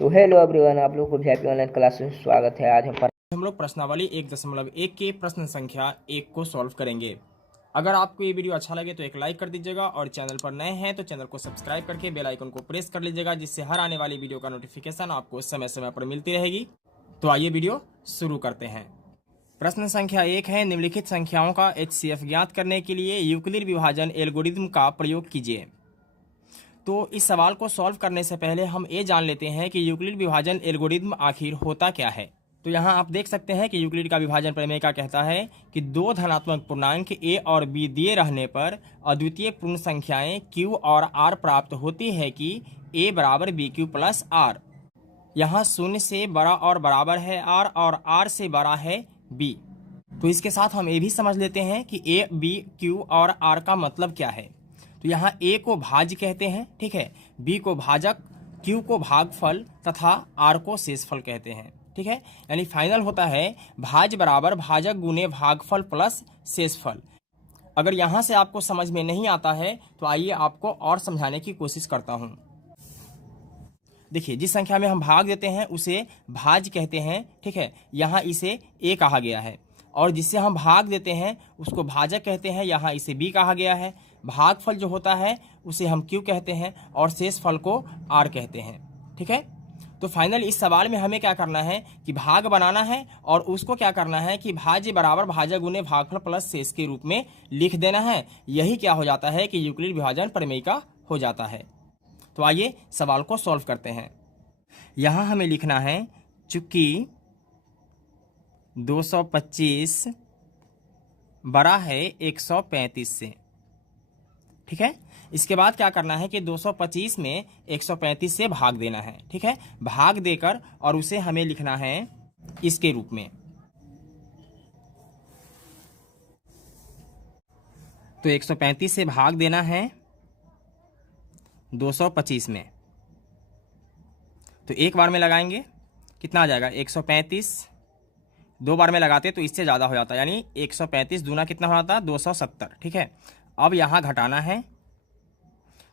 तो hello everyone, आप लोग को वीआईपी ऑनलाइन क्लास में स्वागत है। आज हम लोग प्रश्नावली 1.1 के प्रश्न संख्या 1 को सॉल्व करेंगे। अगर आपको ये वीडियो अच्छा लगे तो एक लाइक कर दीजिएगा और चैनल पर नए हैं तो चैनल को सब्सक्राइब करके बेल आइकन को प्रेस कर लीजिएगा, जिससे हर आने वाली वीडियो का नोटिफिकेशन आपको समय समय पर मिलती रहेगी। तो आइए वीडियो शुरू करते हैं। प्रश्न संख्या 1 है, निम्नलिखित संख्याओं का HCF ज्ञात करने के लिए यूक्लिड विभाजन एल्गोरिथम का प्रयोग कीजिए। तो इस सवाल को सॉल्व करने से पहले हम ये जान लेते हैं कि यूक्लिड विभाजन एल्गोरिथम आखिर होता क्या है। तो यहाँ आप देख सकते हैं कि यूक्लिड का विभाजन प्रमेय क्या कहता है कि दो धनात्मक पूर्णांक a और b दिए रहने पर अद्वितीय पूर्ण संख्याएं q और r प्राप्त होती है कि a बराबर bq प्लस r। यहाँ शून्य से बड़ा और बराबर है r और r से बड़ा है b। तो इसके साथ हम ये भी समझ लेते हैं कि a, b, q और r का मतलब क्या है। तो यहाँ a को भाज्य कहते हैं, ठीक है, b को भाजक, q को भागफल तथा r को शेषफल कहते हैं, ठीक है। यानी फाइनल होता है भाज्य बराबर भाजक गुने भागफल प्लस शेषफल। अगर यहाँ से आपको समझ में नहीं आता है तो आइए आपको और समझाने की कोशिश करता हूँ। देखिए, जिस संख्या में हम भाग देते हैं उसे भाज्य कहते हैं, ठीक है, यहाँ इसे a कहा गया है। और जिससे हम भाग देते हैं उसको भाजक कहते हैं, यहाँ इसे b कहा गया है। भागफल जो होता है उसे हम q कहते हैं और शेषफल को r कहते हैं, ठीक है। तो फाइनल इस सवाल में हमें क्या करना है कि भाग बनाना है और उसको क्या करना है कि भाज्य बराबर भाजक गुने भागफल प्लस शेष के रूप में लिख देना है। यही क्या हो जाता है कि यूक्लिड विभाजन प्रमेय का हो जाता है। तो आइए सवाल को सॉल्व करते हैं। यहाँ हमें लिखना है चूंकि 225 बड़ा है 135 से, ठीक है। इसके बाद क्या करना है कि 225 में 135 से भाग देना है, ठीक है। भाग देकर और उसे हमें लिखना है इसके रूप में। तो 135 से भाग देना है 225 में। तो एक बार में लगाएंगे कितना आ जाएगा 135, दो बार में लगाते तो इससे ज़्यादा हो जाता, यानी 135 दूना कितना हो जाता 270, ठीक है। अब यहाँ घटाना है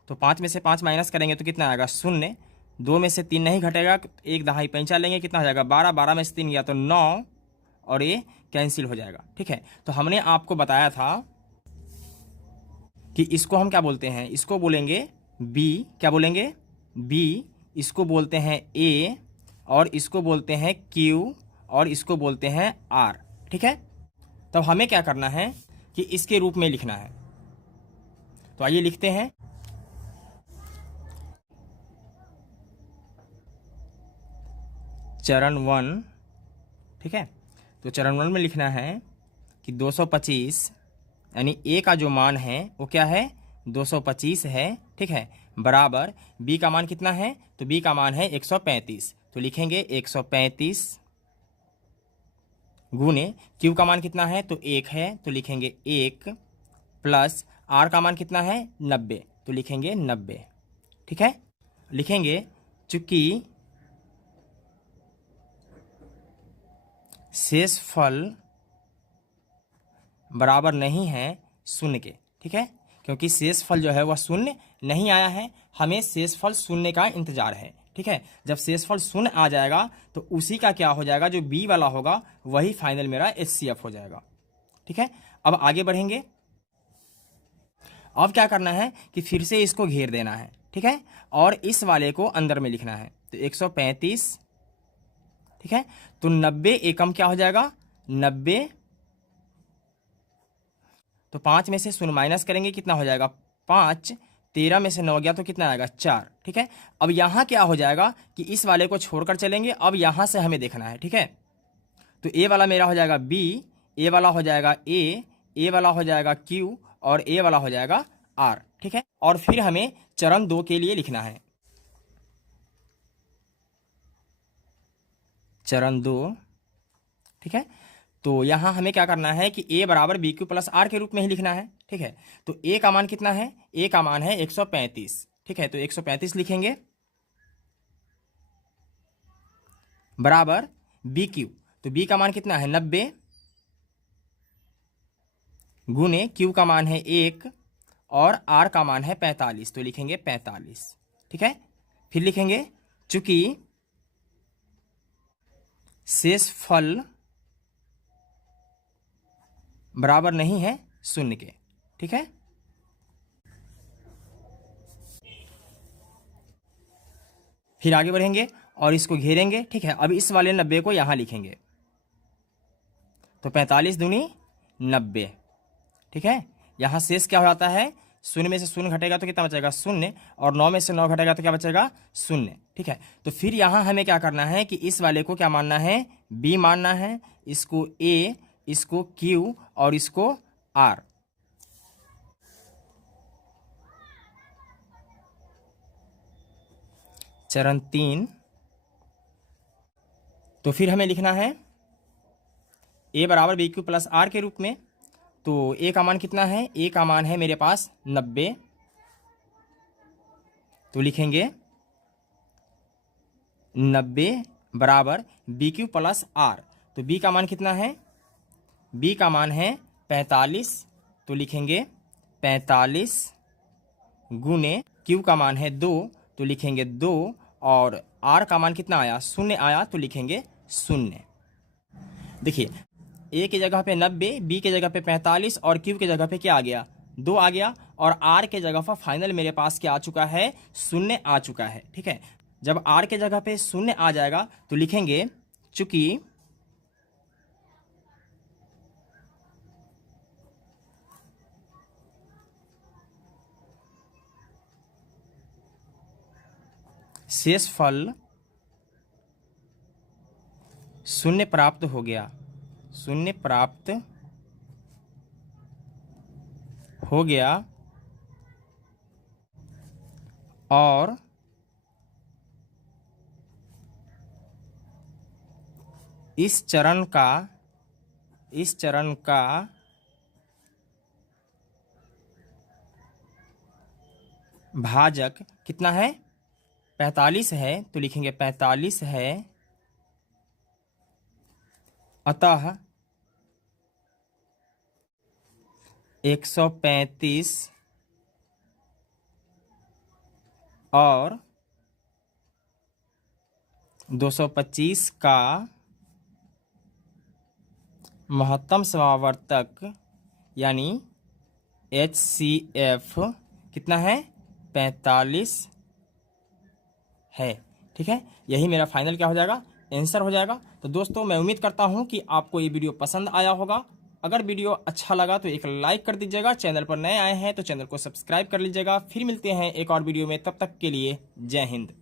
तो 5 में से 5 माइनस करेंगे तो कितना आएगा 0। 2 में से 3 नहीं घटेगा, एक दहाई पैंचा लेंगे, कितना हो जाएगा 12। 12 में से 3 गया तो 9 और ये कैंसिल हो जाएगा, ठीक है। तो हमने आपको बताया था कि इसको हम क्या बोलते हैं, इसको बोलेंगे b, क्या बोलेंगे b, इसको बोलते हैं a और इसको बोलते हैं q और इसको बोलते हैं r, ठीक है। तब हमें क्या करना है कि इसके रूप में लिखना है। तो आइए लिखते हैं। चरण 1, ठीक है। तो चरण 1 में लिखना है कि 225 यानी a का जो मान है वो क्या है 225 है, ठीक है, बराबर b का मान कितना है, तो b का मान है 135। तो लिखेंगे 135 गुने q का मान कितना है तो 1 है, तो लिखेंगे 1 प्लस r का मान कितना है 90, तो लिखेंगे 90, ठीक है। लिखेंगे चूंकि शेषफल बराबर नहीं है शून्य के, ठीक है, क्योंकि शेषफल जो है वह शून्य नहीं आया है, हमें शेषफल शून्य का इंतजार है, ठीक है। जब शेषफल शून्य आ जाएगा तो उसी का क्या हो जाएगा, जो बी वाला होगा वही फाइनल मेरा HCF हो जाएगा, ठीक है। अब आगे बढ़ेंगे। अब क्या करना है कि फिर से इसको घेर देना है, ठीक है, और इस वाले को अंदर में लिखना है। तो 135, ठीक है, तो 90 एकम क्या हो जाएगा 90। तो 5 में से 0 माइनस करेंगे कितना हो जाएगा 5। 13 में से 9 गया तो कितना आएगा 4, ठीक है। अब यहाँ क्या हो जाएगा कि इस वाले को छोड़कर चलेंगे, अब यहाँ से हमें देखना है, ठीक है। तो a वाला मेरा हो जाएगा b, a वाला हो जाएगा a वाला हो जाएगा q और a वाला हो जाएगा r, ठीक है। और फिर हमें चरण 2 के लिए लिखना है। चरण 2, ठीक है। तो यहाँ हमें क्या करना है कि a बराबर bq प्लस r के रूप में ही लिखना है, ठीक है। तो a का मान कितना है, a का मान है 135, ठीक है। तो 135 लिखेंगे बराबर bq, तो b का मान कितना है 90 गुने q का मान है 1 और r का मान है 45, तो लिखेंगे 45, ठीक है। फिर लिखेंगे चूंकि शेषफल बराबर नहीं है शून्य के। ठीक है, फिर आगे बढ़ेंगे और इसको घेरेंगे। ठीक है, अब इस वाले 90 को यहां लिखेंगे, तो 45 दूनी 90। ठीक है, यहां शेष क्या हो जाता है, शून्य में से शून्य घटेगा तो कितना बचेगा, शून्य, और 9 में से 9 घटेगा तो क्या बचेगा, शून्य। ठीक है, तो फिर यहां हमें क्या करना है कि इस वाले को क्या मानना है, बी मानना है, इसको ए, इसको क्यू और इसको आर। चरण 3, तो फिर हमें लिखना है ए बराबर बी क्यू प्लस आर के रूप में। तो ए का मान कितना है, ए का मान है मेरे पास 90, तो लिखेंगे 90 बराबर बी क्यू प्लस आर। तो बी का मान कितना है, बी का मान है 45, तो लिखेंगे 45 गुने क्यू का मान है 2, तो लिखेंगे 2, और आर का मान कितना आया, शून्य आया, तो लिखेंगे 0। देखिए, ए की जगह पे 90, बी की जगह पे 45 और क्यू की जगह पे क्या आ गया, 2 आ गया, और आर के जगह पर फाइनल मेरे पास क्या आ चुका है, 0 आ चुका है। ठीक है, जब आर के जगह पे 0 आ जाएगा तो लिखेंगे चूंकि शेषफल 0 प्राप्त हो गया, 0 प्राप्त हो गया, और इस चरण का भाजक कितना है, 45 है, तो लिखेंगे 45 है, अतः 135 और 225 का महत्तम समावर्तक यानी HCF कितना है, 45 है। ठीक है, यही मेरा फाइनल क्या हो जाएगा, आंसर हो जाएगा। तो दोस्तों, मैं उम्मीद करता हूं कि आपको ये वीडियो पसंद आया होगा। अगर वीडियो अच्छा लगा तो एक लाइक कर दीजिएगा, चैनल पर नए आए हैं तो चैनल को सब्सक्राइब कर लीजिएगा। फिर मिलते हैं एक और वीडियो में, तब तक के लिए जय हिंद।